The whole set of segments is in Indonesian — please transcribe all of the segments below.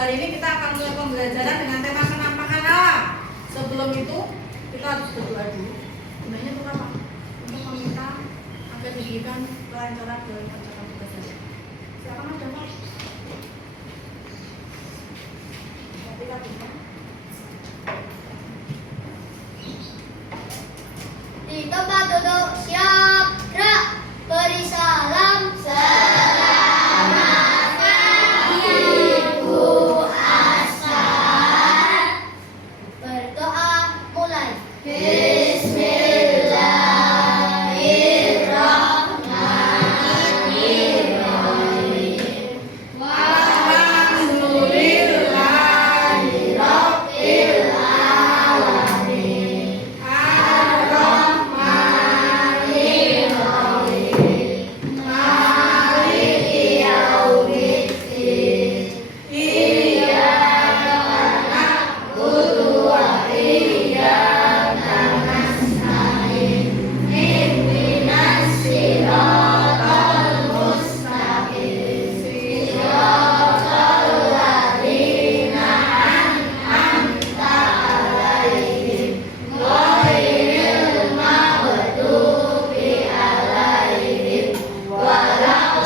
kali ini kita akan mulai pembelajaran dengan tema penampakan alam. Sebelum itu kita harus berdoa dulu. Gunanya untuk apa? Untuk meminta agar diberikan kelancaran dalam mengerjakan tugas ini. Silakan Mas Damar. Di tempat duduk siap, gerak, beri salam. Selamat pagi Bu Asar. Berdoa mulai. Bismillahirrahmanirrahim. Walhamdulillahirabbil alamin. Maliki yaumiddin. Iyyaka na'budu wa iyyaka nasta'in. Ihdinas siratal mustaqim. Siratal ladzina an'amta 'alaihim ghairil maghdubi 'alaihim waladdallin.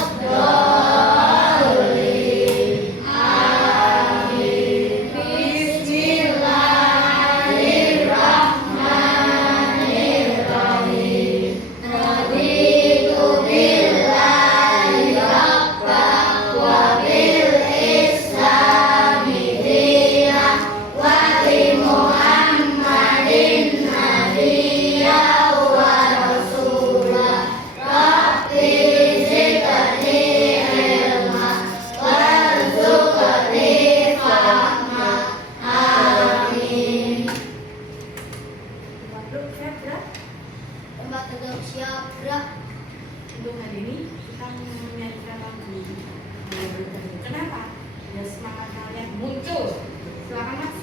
Amin. Bismillahirrahmanirrahim. Raditu billahi rabban wa bil islami dinan wa bi Muhammadin nabiyyan wa rasulah. Rabbi zidni ilma warzuqni fahma. Amin. Tempat duduk siap, gerak. Untuk hari ini kita menyanyikan lagu. Kenapa? Ya semangat kalian muncul. Silakan Mas.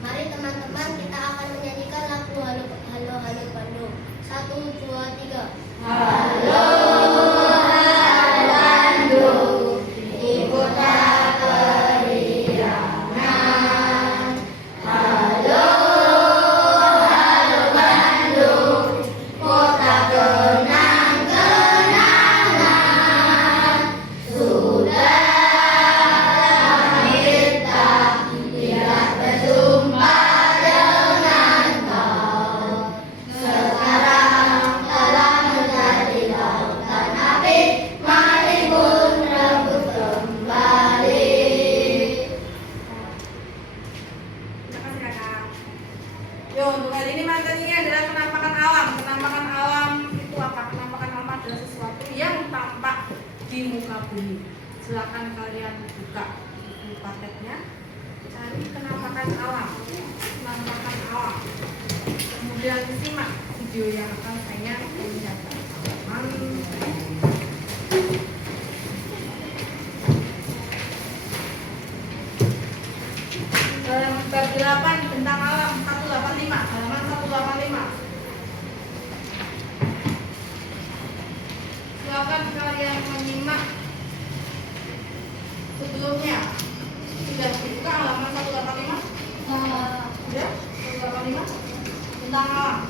Mari teman-teman, kita akan menyanyikan lagu Halo Halo Halo Bandung. 1, 2, 3. Halo Bandung, ibu tak periangan. Halo Bandung, kota kenang-kenangan. Sudah kita tidak berjumpa dengan kau. Sekarang telah menjadi lautan api, mari pun rebut kembali. Terima kasih Kakak. Yo, untuk hari ini materinya adalah penampakan alam. Penampakan alam itu apa? Penampakan alam adalah sesuatu yang tampak di muka bumi. Silakan kalian buka buku paketnya, cari penampakan alam. Penampakan alam. Kemudian simak video yang akan saya perlihatkan. Dalam bab 8 tentang alam 185, halaman 185. Silakan kalian menyimak sebelumnya. Sudah dibuka halaman 185? Sudah? 185 tentang alam.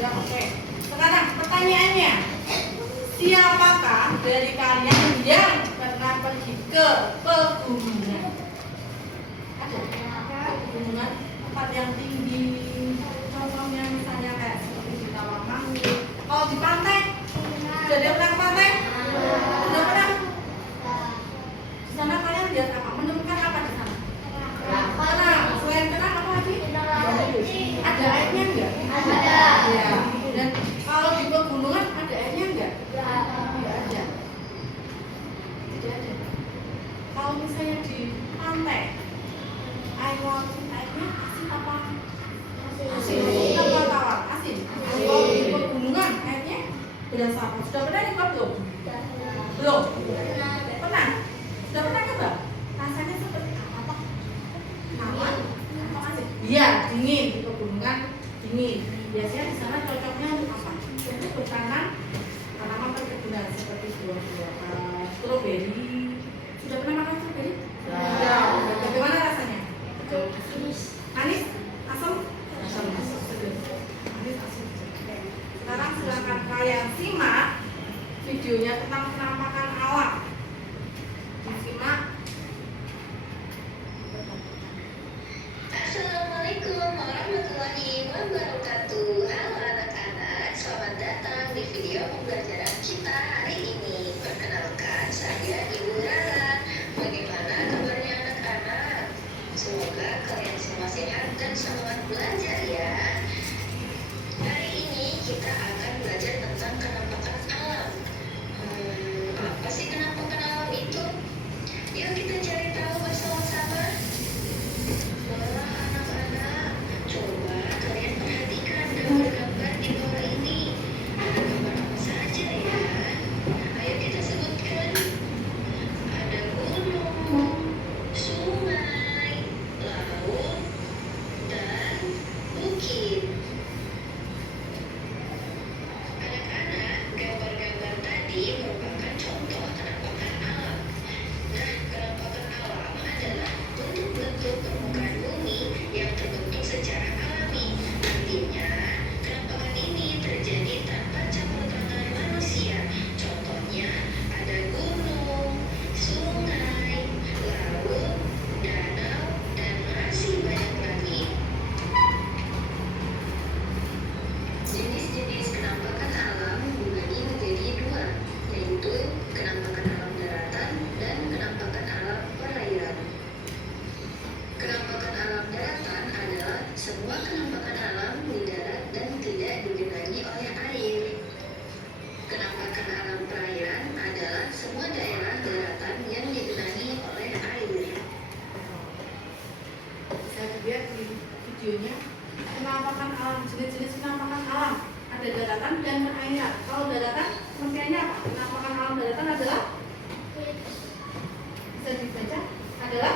Ya, oke. Sekarang pertanyaannya, siapakah dari kalian yang pernah pergi ke pegunungan? Ada pegunungan tempat yang tinggi, contohnya misalnya kayak seperti di Tawangmangu. Kalau di pantai, sudah ada pernah ke pantai? Sudah pernah? Di sana kalian lihat apa? Menemukan apa di sana? Tenang. Selain tenang apa lagi? Ada airnya enggak? Ada. Ya. Dan kalau di pegunungan ada airnya enggak? Tidak ada. Tidak ada. Kalau misalnya di pantai, airnya asin apa? Asin. Apa tawar? Asin. Kalau di pegunungan airnya berasa apa? Sudah pernah nyoba belum? Belum. Pernah? Sudah pernah coba? Rasanya seperti apa? Aman? Atau asin? Iya, dingin. Di pegunungan dingin. Biasanya di sana cocoknya untuk apa? Untuk bertanam tanaman perkebunan seperti buah-buahan, stroberi. Sudah pernah makan stroberi? wabarakatuh. Halo anak-anak, selamat datang di video pembelajaran kita hari ini. Perkenalkan, saya Ibu Rara. Bagaimana kabarnya anak-anak? Semoga kalian semua sehat dan semangat belajar ya. Hari ini kita akan belajar tentang kenampakan alam. Apa sih kenampakan alam itu? Yuk kita cari tahu bersama-sama. Wah, anak-anak, coba kalian perhatikan gambar-gambar di bawah ini. Ada gambar apa saja ya? Ayo kita sebutkan. Ada gunung, sungai, laut, dan bukit. Anak-anak, gambar-gambar tadi merupakan contoh kenampakan alam. Nah, kenampakan alam adalah bentuk-bentuk permukaan bumi yang terbentuk secara alami. Artinya, kenampakan ini terjadi tanpa campur tangan manusia. Contohnya, ada gunung, sungai, laut, danau, dan masih banyak lagi. Jenis-jenis kenampakan alam dibagi menjadi dua, yaitu kenampakan alam daratan dan kenampakan alam perairan. Kenampakan alam daratan adalah semua kenampakan alam di darat dan tidak digenangi oleh air. Kenampakan alam perairan adalah semua daerah daratan yang digenangi oleh air. Bisa dilihat di videonya. Kenampakan alam, jenis-jenis kenampakan alam ada daratan dan perairan. Kalau daratan pengertiannya apa? Kenampakan alam daratan adalah bisa dibaca adalah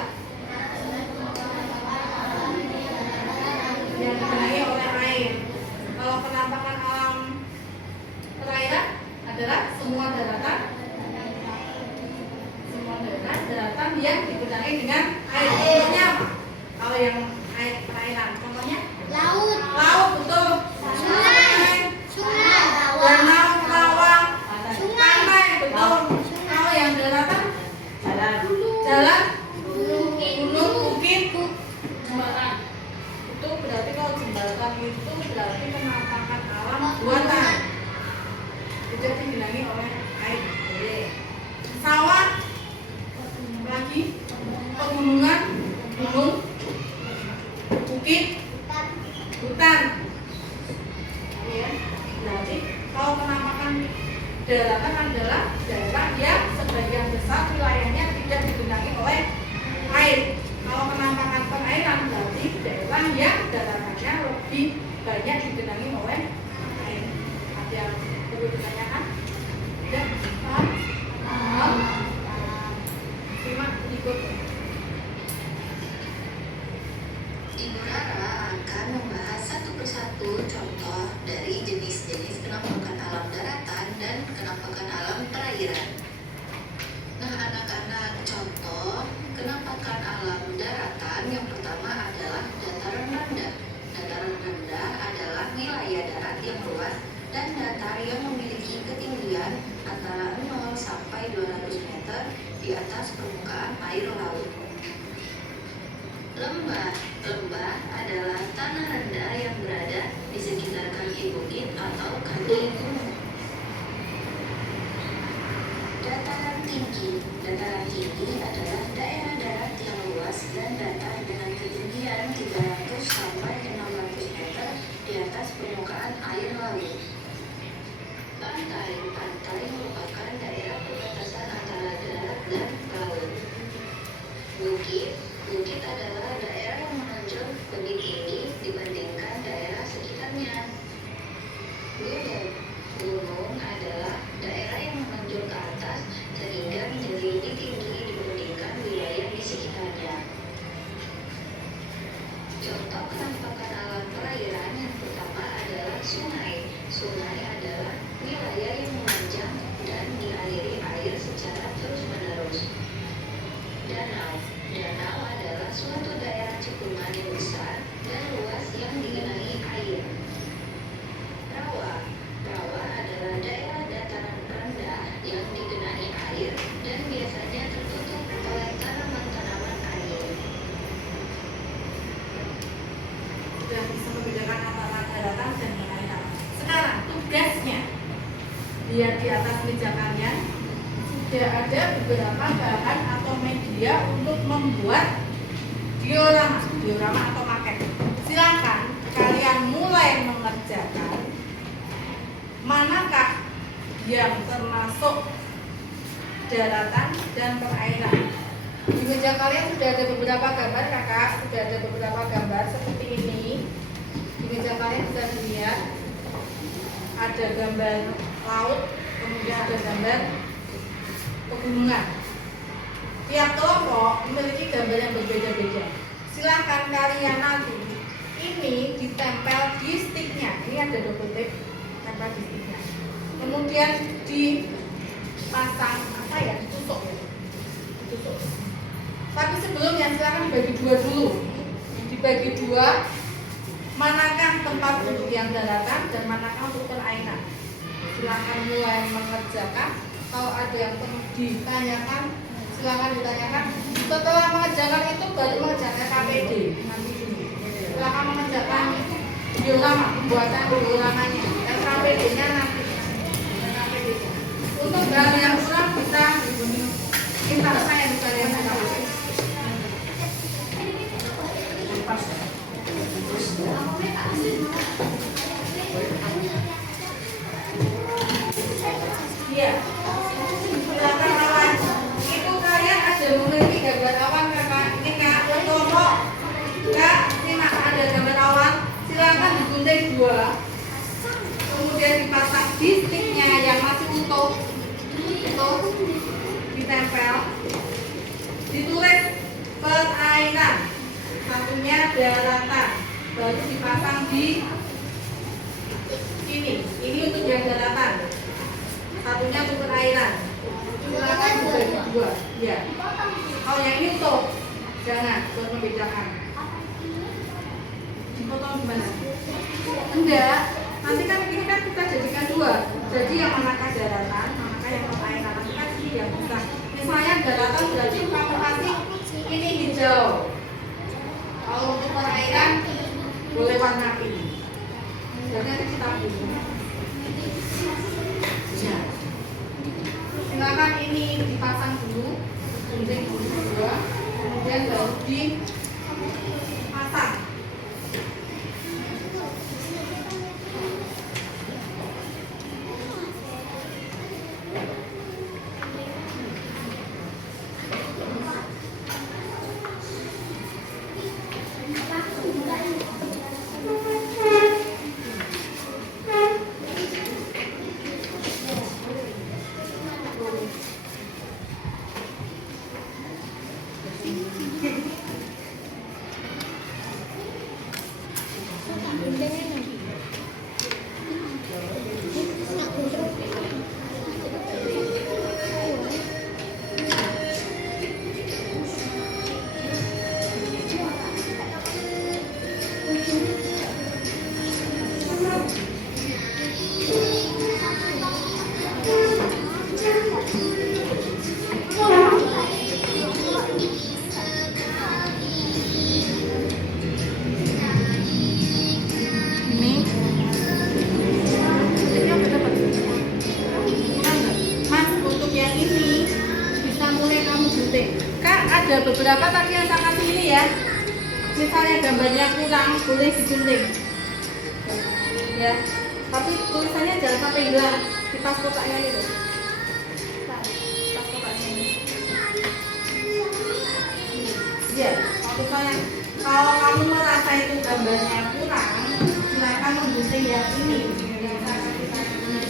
yang digenangi oleh air. Kalau kenampakan alam perairan adalah semua daratan daratan yang digenangi dengan air. Contohnya apa? Kalau yang air perairan, contohnya Laut, laut, betul. sungai, Danau, rawa, Sungai. pantai, betul. Kalau yang daratan, jalan, gunung, bukit, jembatan. Itu berarti kalau jembatan itu berarti kenampakan alam buatan. Tidak digenangi oleh air. Sawah, lagi, pegunungan, gunung, bukit, hutan. Ya, berarti kalau kenampakan daratan adalah daerah yang sebagian besar wilayahnya tidak digenangi oleh air. Kalau kenampakan perairan berarti daerah yang daratannya lebih banyak digenangi oleh air. Ada yang perlu ditanyakan? Tidak? Paham? Paham? Simak berikut. Ibu Rara akan membahas satu persatu contoh dari jenis-jenis kenampakan alam daratan dan kenampakan alam perairan. Nah, anak-anak, contoh kenampakan alam daratan yang pertama adalah dataran rendah. Dataran rendah adalah wilayah darat yang luas dan datar yang memiliki ketinggian antara 0 sampai 200 meter di atas permukaan air laut. Lembah. Lembah adalah tanah rendah yang berada di sekitar kaki bukit atau kaki gunung. Dataran tinggi. Dataran tinggi adalah daerah darat yang luas dan datar dengan ketinggian 300 sampai 600 meter di atas permukaan air laut. Pantai. Pantai merupakan daerah perbatasan antara darat dan laut. Bukit. Bukit adalah daerah yang menonjol lebih tinggi dibandingkan daerah sekitarnya. Gunung. Gunung adalah daerah yang menonjol ke atas sehingga menjadi lebih tinggi dibandingkan wilayah di sekitarnya. Contoh kenampakan alam perairan yang pertama adalah sungai. Sungai adalah wilayah yang memanjang dan dialiri air secara terus-menerus. Danau. Danau adalah suatu daerah cekungan yang besar dan luas yang digenangi air. Rawa. Rawa adalah daerah dataran rendah yang digenangi air dan biasanya tertutup oleh tanaman-tanaman air. Sudah bisa membedakan antara ada beberapa bahan atau media untuk membuat diorama atau maket. Silakan kalian mulai mengerjakan manakah yang termasuk daratan dan perairan. Di meja kalian sudah ada beberapa gambar, kakak, sudah ada beberapa gambar seperti ini. Di meja kalian sudah dilihat ada gambar laut, kemudian ada gambar pegunungan. Tiap kelompok memiliki gambar yang berbeda-beda. Silakan kalian nanti ini ditempel di sticknya. Ini ada double tape, tempel di sticknya. Kemudian dipasang ditusuk. Tapi sebelumnya silakan dibagi dua dulu. Dibagi dua, manakah tempat untuk yang daratan dan manakah untuk perairan. Silakan mulai mengerjakan. Kalau ada yang perlu ditanyakan, silakan ditanyakan. Setelah mengerjakan itu baru mengerjakan KPD. Nanti ini. Silakan mengerjakan diorama, pembuatan dioramanya. KPD-nya nanti. KPD-nya. Untuk hal yang kurang bisa minta saya di kalian Iya. Silakan awan. Itu kalian ada memiliki gambar awan, kakak. Ini kak, untuk kak, simak ada gambar awan. Silakan digunting dua. Kemudian dipasang di sticknya yang masih utuh. Itu ditempel. Ditulis perairan. Satunya daratan. Baru dipasang di ini untuk yang daratan. Satunya untuk perairan. Silakan dibagi dua. Ya. Kalau yang ini utuh, jangan buat membedakan. Dipotong gimana? Enggak. Nanti kan ini kan kita jadikan dua. Jadi yang manakah daratan, manakah yang perairan. Nanti kan ini yang bisa. Misalnya daratan berarti kamu kasih ini hijau. Kalau untuk perairan boleh warna ini. Jadi nanti kita pilih. Ya. Silakan ini dipasang dulu, gunting dua, kemudian baru dipasang. Ada beberapa tadi yang saya kasih ini ya. Misalnya gambarnya kurang, boleh digunting. Ya. Tapi tulisannya jangan sampai hilang di pas kotaknya itu. Pas kotaknya ini. Ya, misalnya kalau kamu merasa itu gambarnya kurang, silakan menggunting yang ini. Yang saya kasih tadi ini.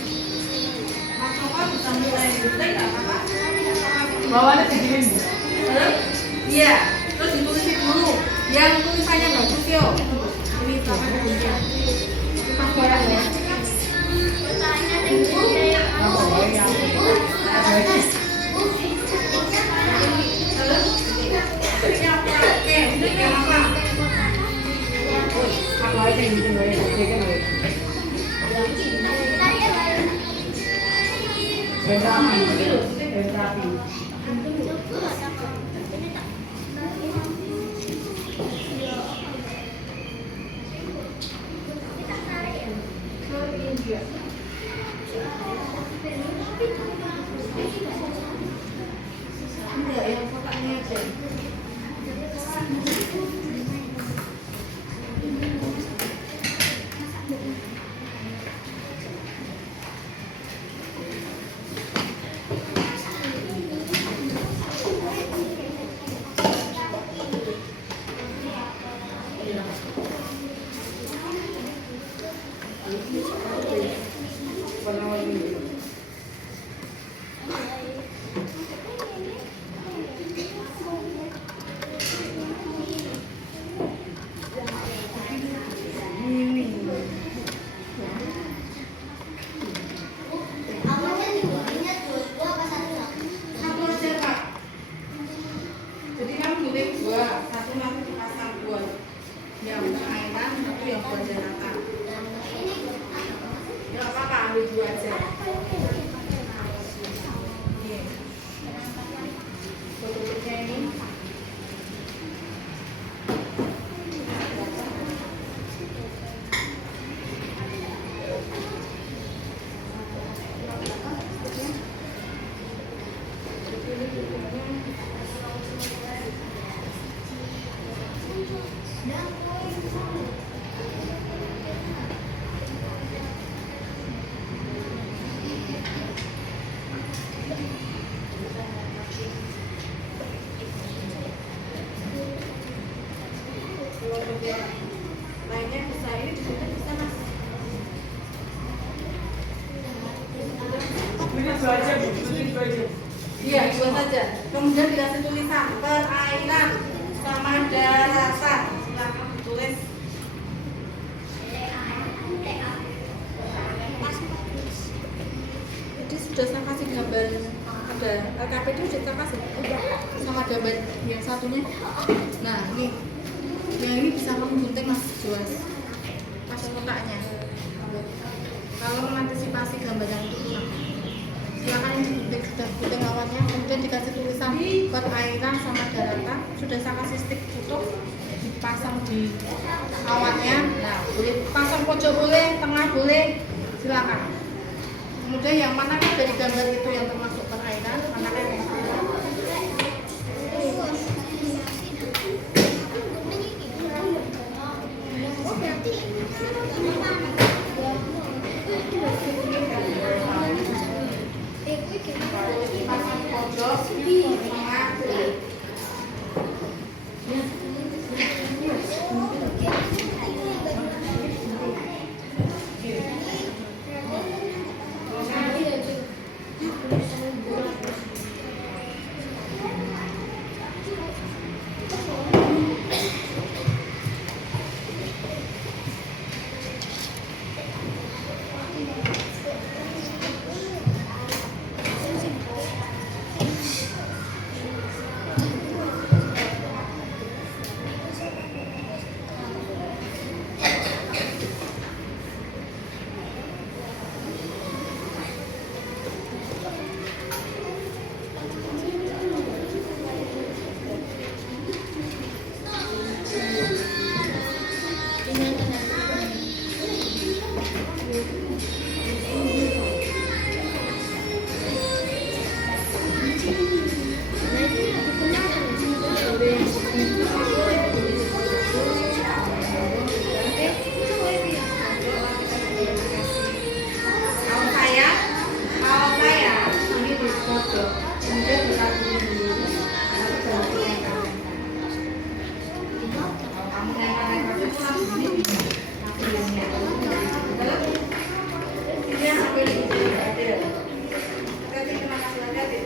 Mas Nova bisa mulai gunting nggak apa-apa? Bawahnya segini. Iya, terus ditulisin dulu yang tulisannya bagus yo. Ini sama juga. Pas barang ya. gunting dua, satu nanti dipasang buat yang perairan, satu yang buat daratan. Ya apa-apa, ambil dua aja. Oke. Tutupnya ini. Lainnya bisa ini juga bisa mas. Ini dua aja, Bu. Ini dua aja. Iya dua saja. Kemudian dikasih tulisan perairan sama daratan. Silakan ditulis. Jadi sudah saya kasih gambar ada LKPD sudah saya kasih. Udah sama gambar yang satunya. Nah ini. Yang ini bisa kamu gunting mas Joas pas kotaknya. Kalau mengantisipasi gambar yang itu kurang, silakan yang digunting, sudah gunting awalnya, kemudian dikasih tulisan perairan sama daratan, sudah saya kasih stick tutup, dipasang di awalnya. Nah boleh pasang pojok boleh, tengah boleh, silakan. Kemudian yang mana dari gambar itu yang termasuk perairan, mana yang pasang pojok tengah.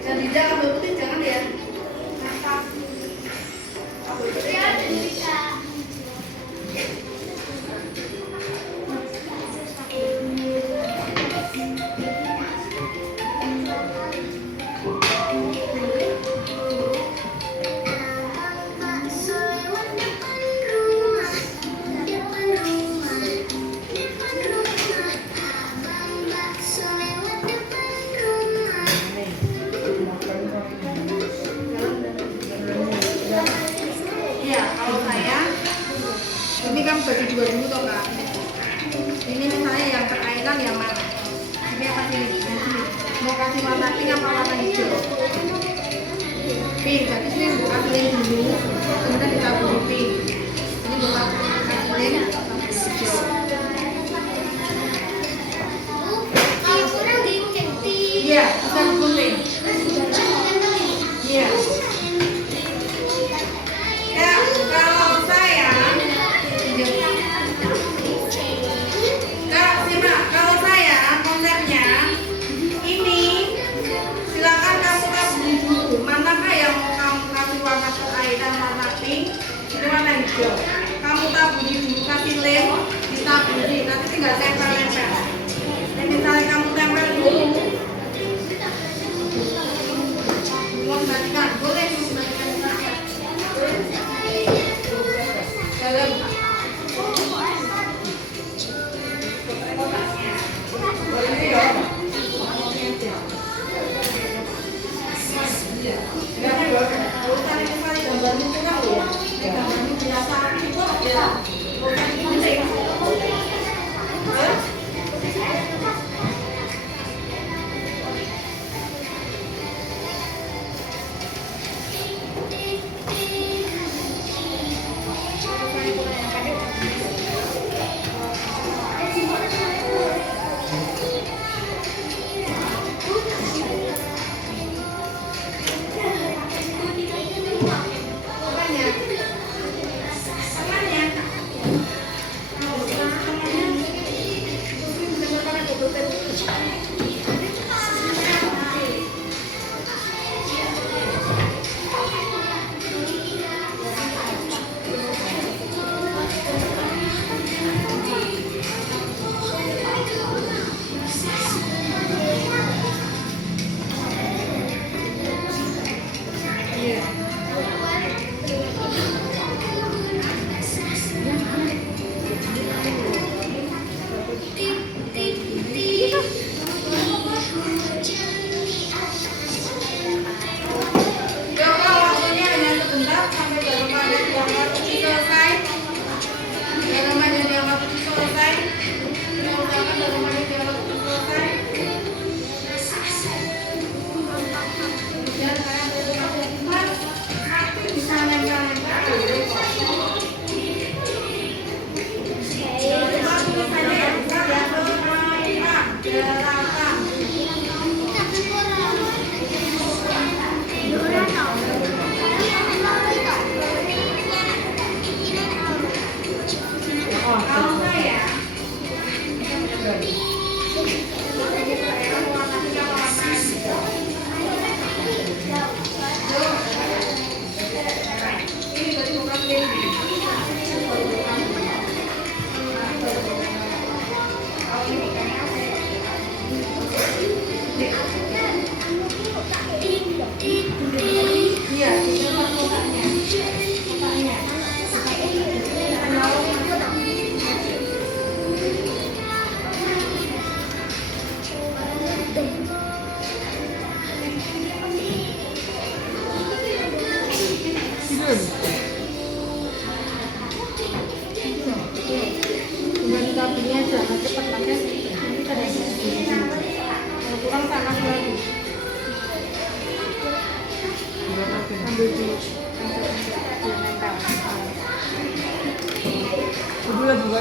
Dan tidak ambil putih jangan ya. Nafas. Ambil putih. Iya, kalau saya ini kan bagi dua dulu toh kak. Ini misalnya yang perairan yang mana? Ini apa sih? Mau kasih warna pink apa warna hijau? Pink, berarti sini buka lem dulu, kemudian ditaburi pink. Ini buka lem, hijau. Iya, bisa digunting. Iya. Ya, kalau saya, Kak, simak. Kalau saya konsepnya ini, silakan kamu taburi dulu. Manakah yang mau kamu kasih warna perairan, warna pink, ini warna hijau. Kamu taburi dulu, kasih lem, ditaburi. Nanti tinggal tempel-tempel. Jadi misalnya kamu tempel dulu. Mau dibagikan, boleh dibagikan saja. Tinggal kita beli aja, nanti cepat pakai. Nanti kita ada kalau kurang tak kasih lagi. Ambil dulu. Biar nempel. Kedua juga.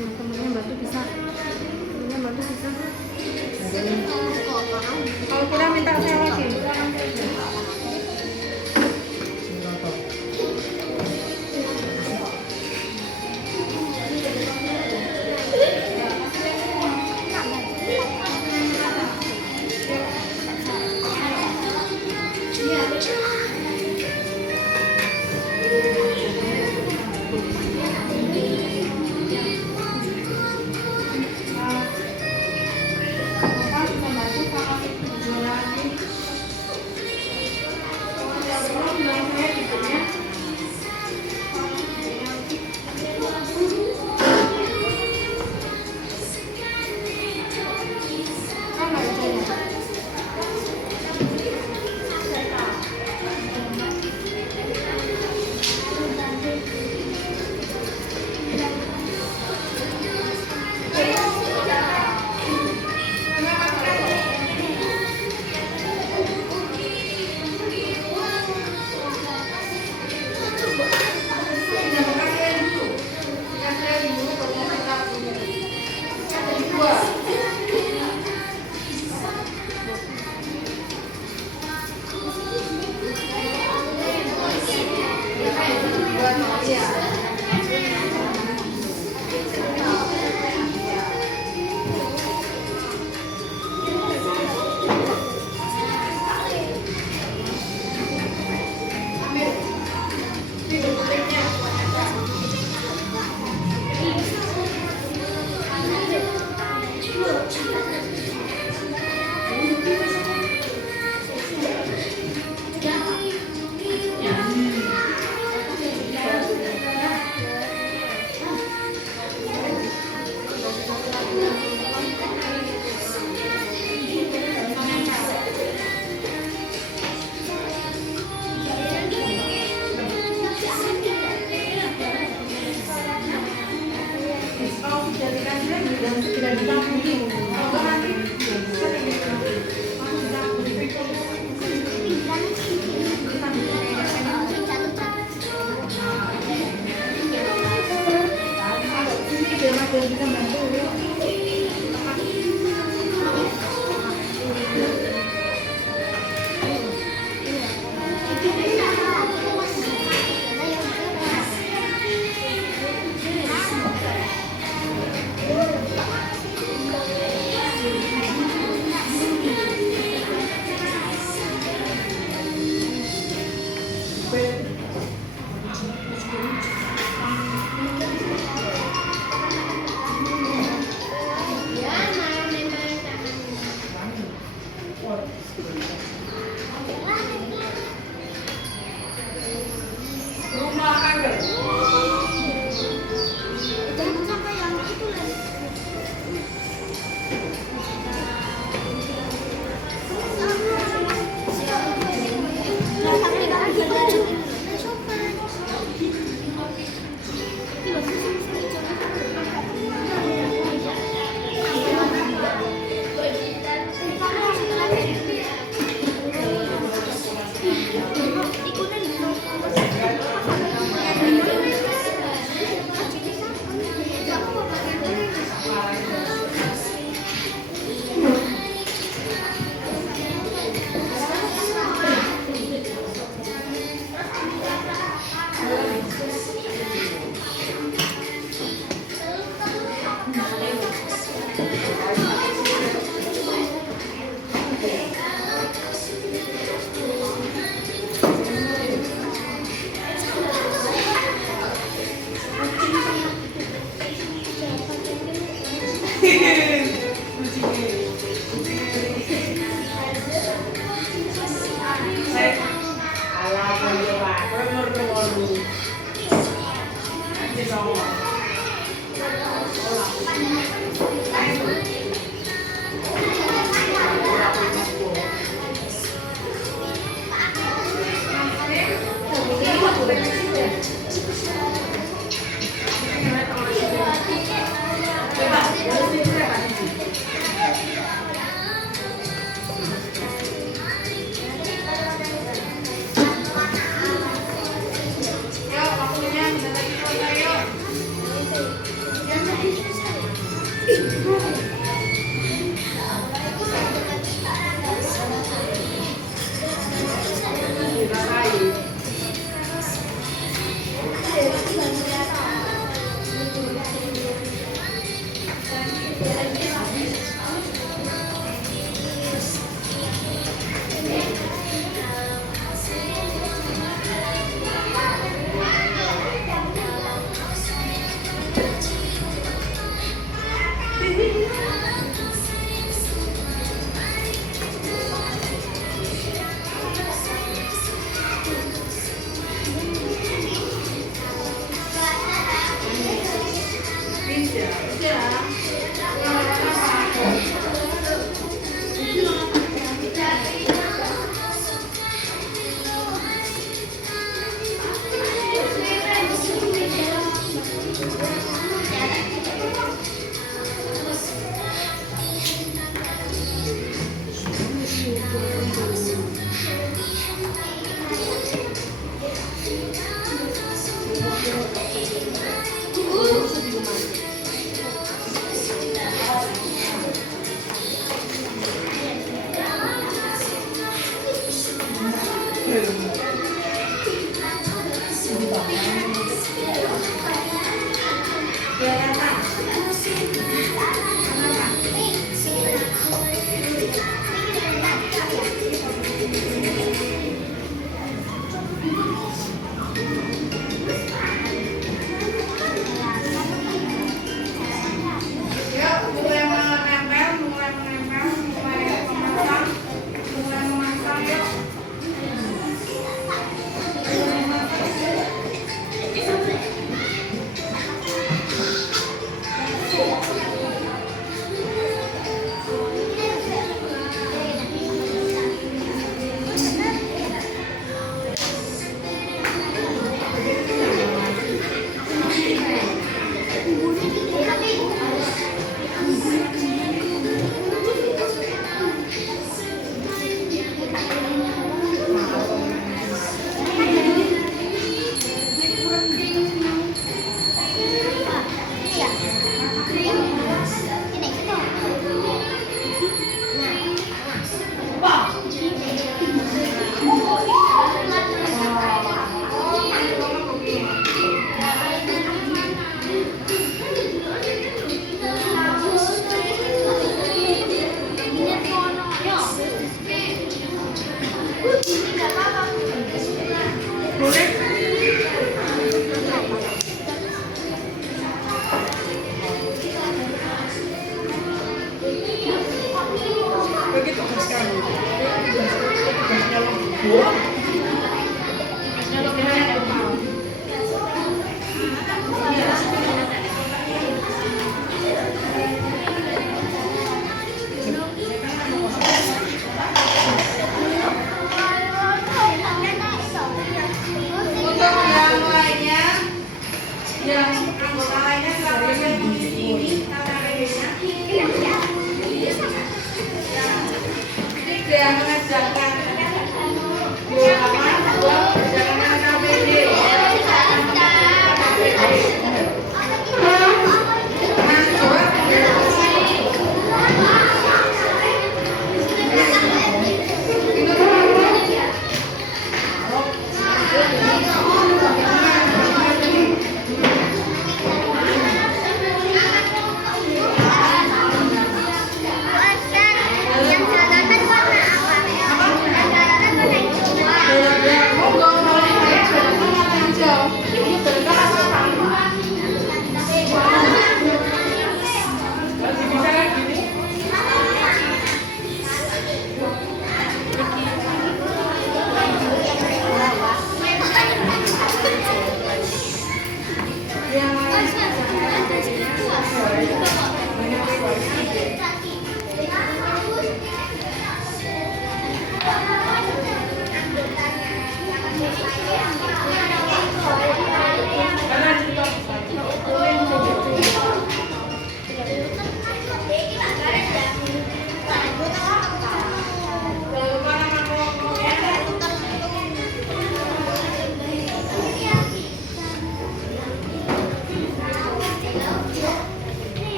Yang temennya bantu bisa. Temennya bantu bisa. Kalau kurang minta saya lagi.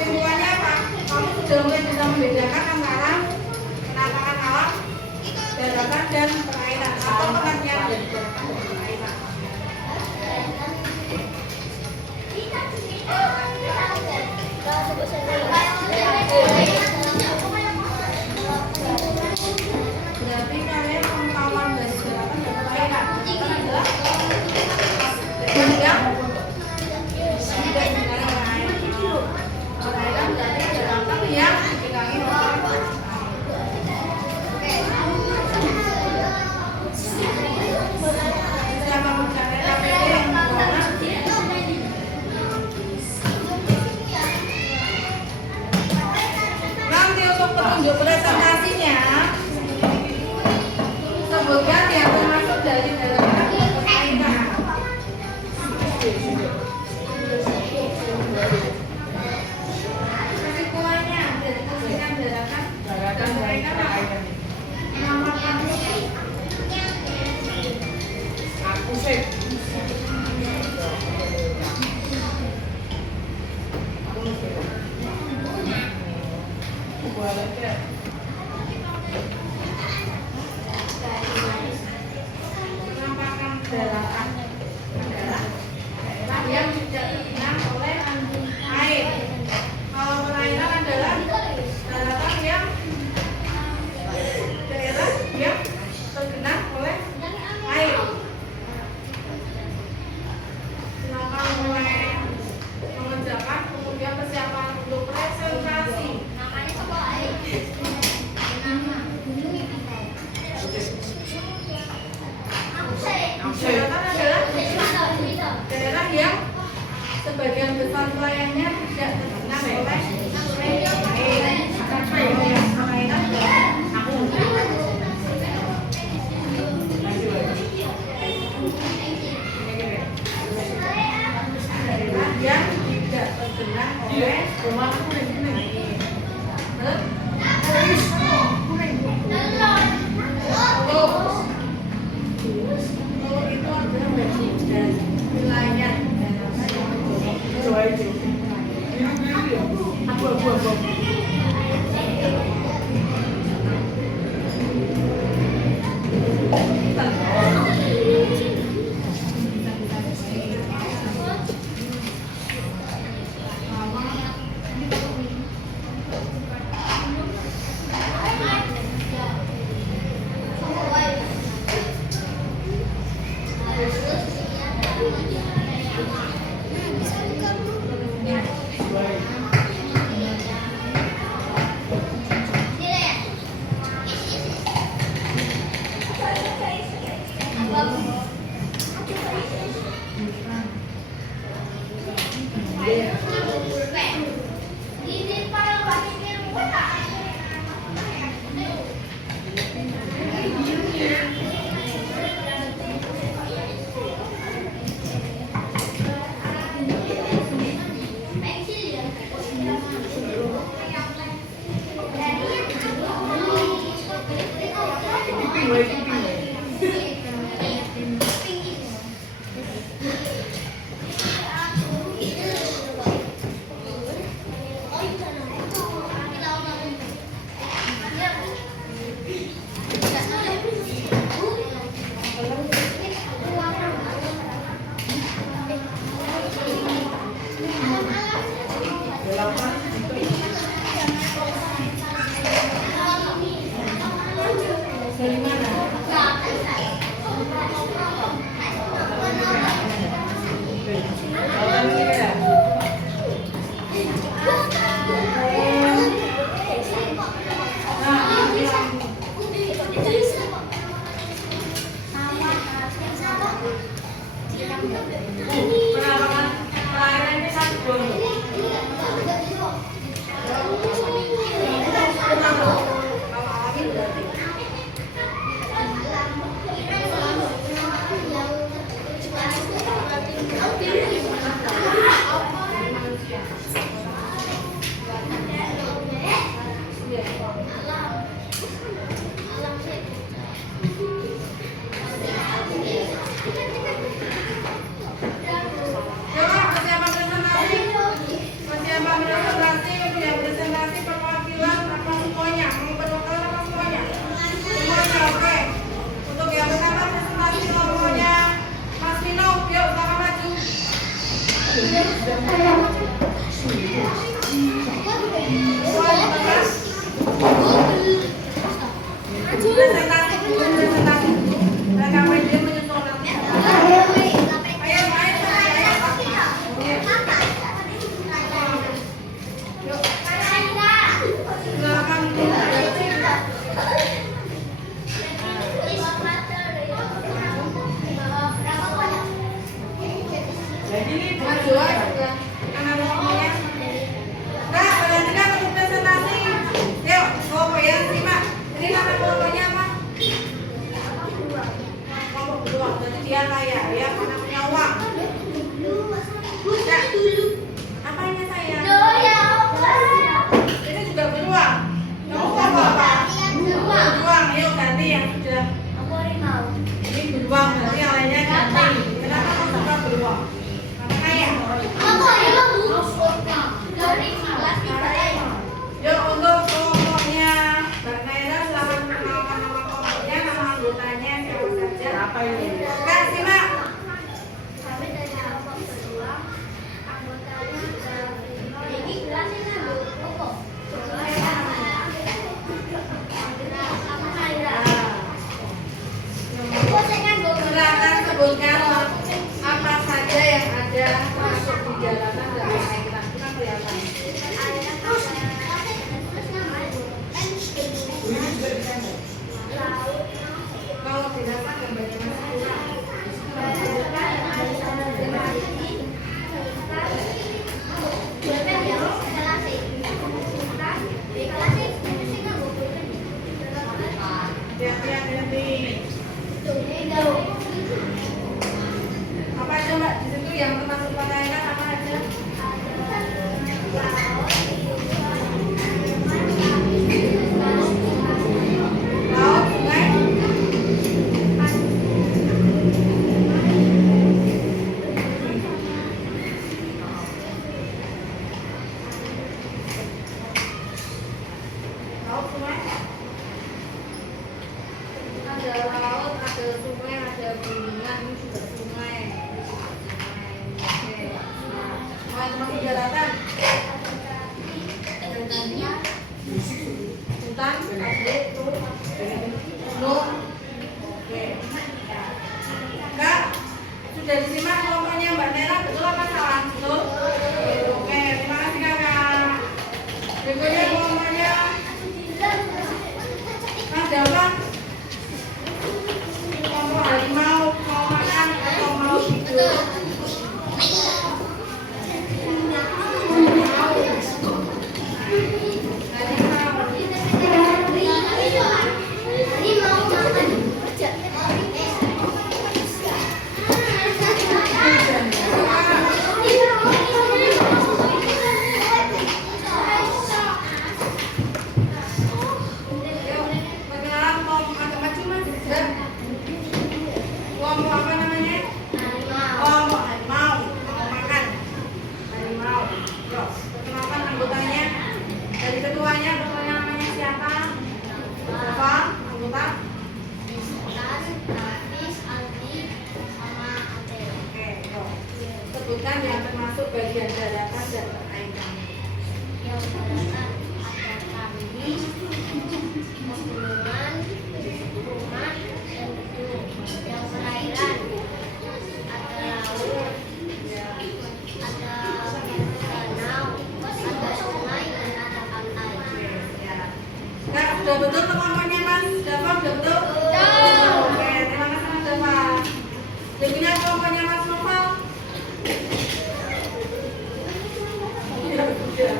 Kesimpulannya apa? Kamu sudah mulai bisa membedakan antara Berarti kalian kawan dari jeratan dan perairan. Kan adalah yang tidak dipegangi oleh air. Perairan berarti jeratan yang dipegangi oleh air. Siapa mencapai KPD yang berwarna? Nanti untuk petunjuk presentasinya, sebutkan yang termasuk dari daratan perairan. Kesimpulannya dari kesenangan daratan dan perairan. Nama kamu Aku sih. Kualitasnya. penampakan daratan adalah daerah yang tidak tergenang oleh air. Kalau perairan adalah daratan yang daerah yang tergenang oleh air. Silakan mulai mengerjakan, kemudian persiapan untuk presentasi. Daratan adalah daerah yang sebagian besar wilayahnya tidak tergenang oleh air. Perairan daerah yang tidak tergenang oleh Rumah aku nih kuning. air. Kalau itu adalah bagian dari wilayah daratan yang menjadi Coba itu. Biru-biru ya. Abu-abu. Laut, sungai. Ada laut, ada sungai, ada gunungan, ini juga sungai. Oke. Nah, termasuk daratan. Hutan, gunung. Oke. Kak, sudah disimak kelompoknya Mbak Nera, betul apa salah? Betul? Oke, terima kasih kakak. Berikutnya kelompoknya Mas Davan. Kelompok harimau, mau makan atau mau tidur? Perkenalan kelompok agak maju mas. Kelompok apa namanya? Kelompok harimau, mau makan. Harimau. Yuk, perkenalkan anggotanya. Dari ketuanya namanya siapa? Siapa? Anggota? Oke, yuk. Sebutkan yang termasuk bagian daratan dan perairan. Yang daratan ada kambing, pegunungan, rumah, dan gedung. Yang perairan ada laut, ada danau, ada sungai, dan ada pantai. Kak, sudah betul kelompoknya mas? Dapat sudah betul? Oke, terima kasih mas Dapat. Berikutnya kelompoknya mas Noval. Oke, mas Kiri.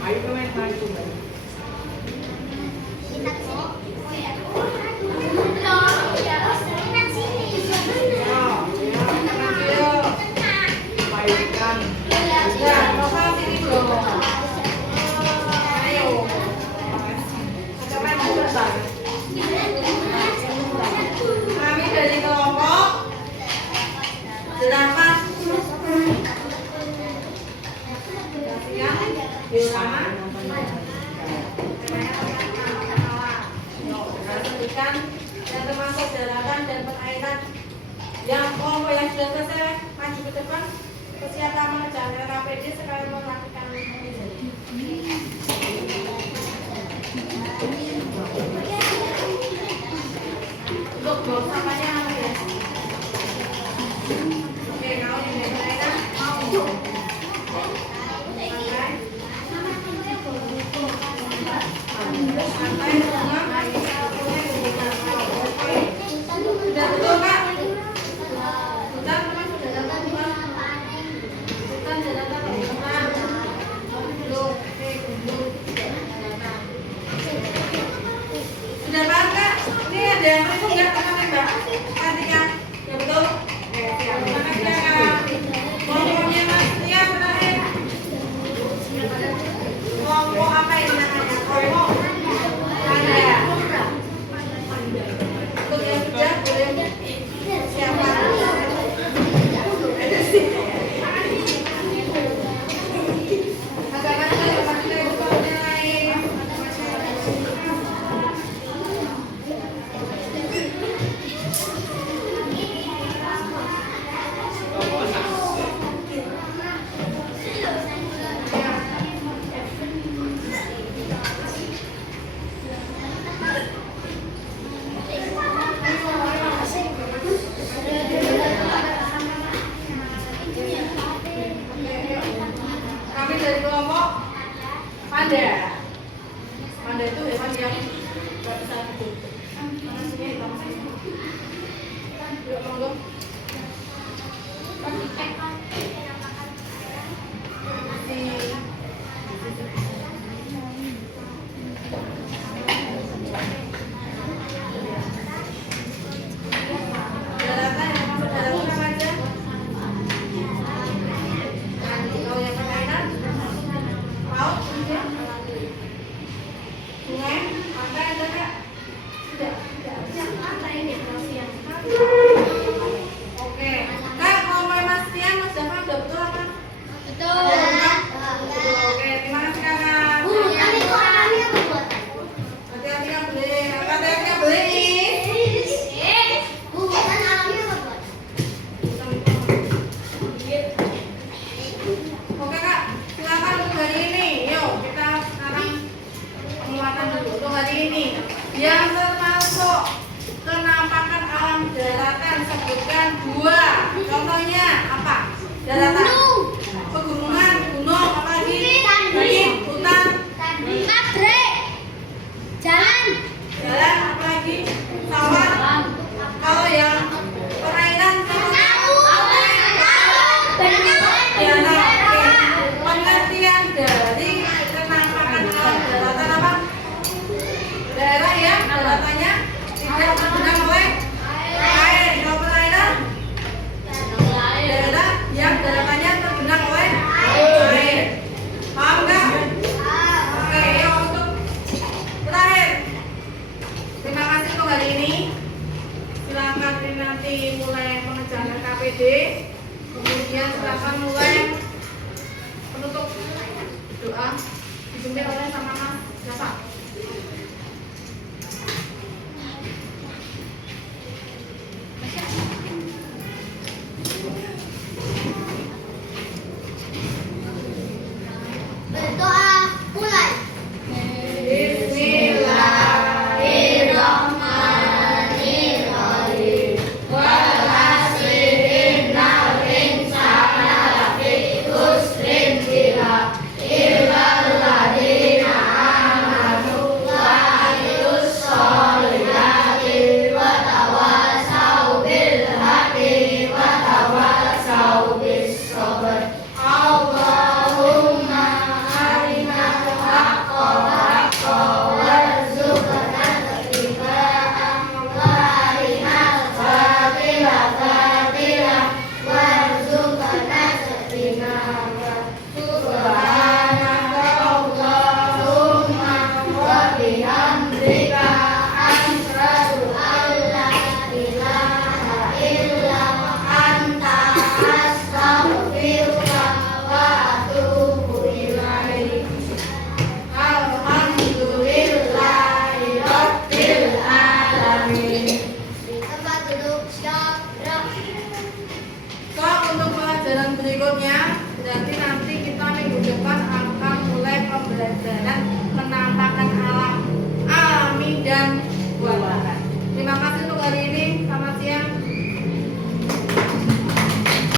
Ayo main main tuh. Mainkan. Ya, Noval sini dong. Ayo. Coba yang besar. Kami dari kelompok jerapah. Siang, bersama. Sebutkan yang termasuk daratan dan perairan. Yang kelompok yang sudah selesai maju ke depan. Persiapan mengerjakan APD sekalian melakukan untuk buang sampahnya apa ya? Oke, kau yang perairan mau. Pantai, rumah, sudah betul kak? Hutan teman sudah datang teman. Hutan sudah datang teman. Gunung, gunung. Sudah paham kak? Ini ada yang perlu nggak teman mbak? Kasihkan, ya betul? Oke, siap. Terima kasih ya kak. Kelompoknya mas Tia terakhir. Kelompok apa ini namanya? Kelompok Anda. Untuk yang sudah boleh siapa? Agak maju itu kelompoknya lain. Kami dari kelompok Panda. Panda itu hewan yang nggak bisa hidup. Mana sini hitam sini. Yuk monggo. Daratan yang masuk daratan apa aja? Kalau yang perairan, laut, sungai, pantai ada nggak? Tidak. Yang pantai ini masih yang yang dua. Contohnya apa? Daratan. Pegunungan, gunung, apa lagi? Bukit, hutan, Jalan. jalan, apa lagi? Sawah. Kalau yang perairan, ya, nah, oke. Pengertian dari kenampakan alam daratan apa? Daerah yang daratannya tidak tergenang oleh air. Kalau perairan, daerah yang daratannya tergenang oleh air. Paham nggak? Oke, yuk untuk terakhir. Terima kasih untuk hari ini. Silakan nanti mulai mengerjakan KPD. Kemudian silakan mulai penutup doa dipimpin oleh sama Mas Jasa.